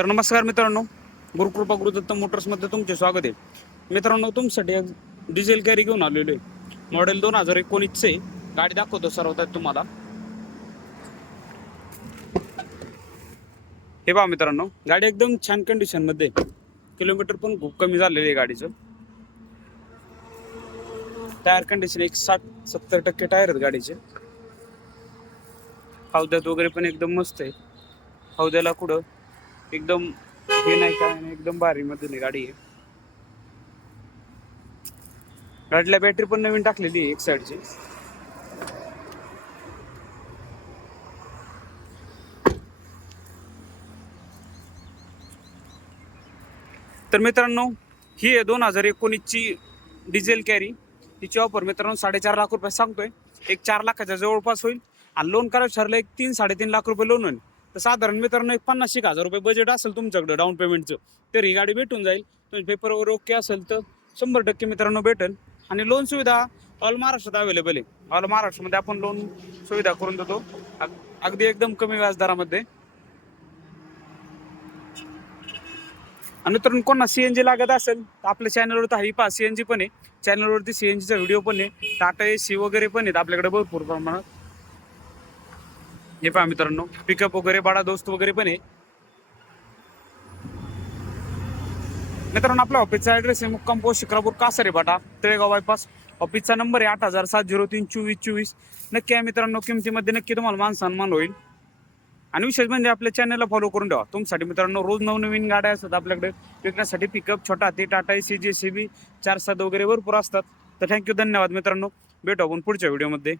तर नमस्कार मित्रांनो गुरुकृपा गुरुदत्त मोटर्समध्ये तुमचे स्वागत आहे. मित्रांनो तुमच्यासाठी एक डिझेल कॅरी घेऊन आलेलो आहे. मॉडेल दोन हजार एकोणीसचे गाडी दाखवतो सर्वात तुम्हाला. हे पहा मित्रांनो गाडी एकदम छान कंडिशनमध्ये किलोमीटर पण खूप कमी झालेलं आहे गाडीचं. टायर कंडिशन एक साठ सत्तर टक्के टायर आहेत गाडीचे. हौद्यात वगैरे पण एकदम मस्त आहे. हौद्याला कुठं एकदम हे नाही काय नाही एकदम भारी मधून गाडी. आहे गाडीला बॅटरी पण नवीन टाकलेली आहे एक साईडची तर मित्रांनो ही आहे दोन हजार एकोणीसची डिझेल कॅरी तिची ऑफर मित्रांनो साडेचार लाख रुपये सांगतोय. एक चार लाखाच्या जवळपास होईल. आणि लोन करायचं ठरलं एक तीन साडेतीन लाख रुपये लोन होईल. तर साधारण मित्रांनो एक पन्नास एक हजार रुपये बजेट असेल तुमच्याकडं डाऊन पेमेंटचं तर ही गाडी भेटून जाईल. तुम्ही पेपरवर ओके असेल तर शंभर टक्के मित्रांनो भेटेल. आणि लोन सुविधा ऑल महाराष्ट्रात अवेलेबल आहे. ऑल महाराष्ट्रामध्ये आपण लोन सुविधा करून देतो. अगदी एकदम कमी व्याजदरामध्ये. आणि मित्रांनो कोणा सीएनजी लागत असेल तर आपल्या चॅनलवर तर ही एन सीएनजी पण आहे. चॅनलवरती सीएनजीचा व्हिडिओ पण आहे. टाटा एसी वगैरे पण आहेत आपल्याकडे भरपूर प्रमाणात. हे पहा मित्रांनो पिकअप वगैरे बाळा दोस्त वगैरे पण आहे. मित्रांनो आपल्या ऑफिसचा ऍड्रेस आहे मुक्काम पोस्ट शिक्रापूर कासारे बाटा तळेगाव बायपास ऑफिसचा नंबर आहे आठ हजार सात झिरो तीन चोवीस चोवीस. नक्की आहे मित्रांनो किमतीमध्ये नक्की तुम्हाला मान सन्मान होईल. आणि विशेष म्हणजे आपल्या चॅनलला फॉलो करून ठेवा. तुमच्यासाठी मित्रांनो रोज नवनवीन गाड्या असतात आपल्याकडे. विकण्यासाठी पिकअप छोटा हाती Tata A C J C B चार सात वगैरे भरपूर असतात. तर थँक्यू धन्यवाद मित्रांनो. भेटू आपण पुढच्या व्हिडिओमध्ये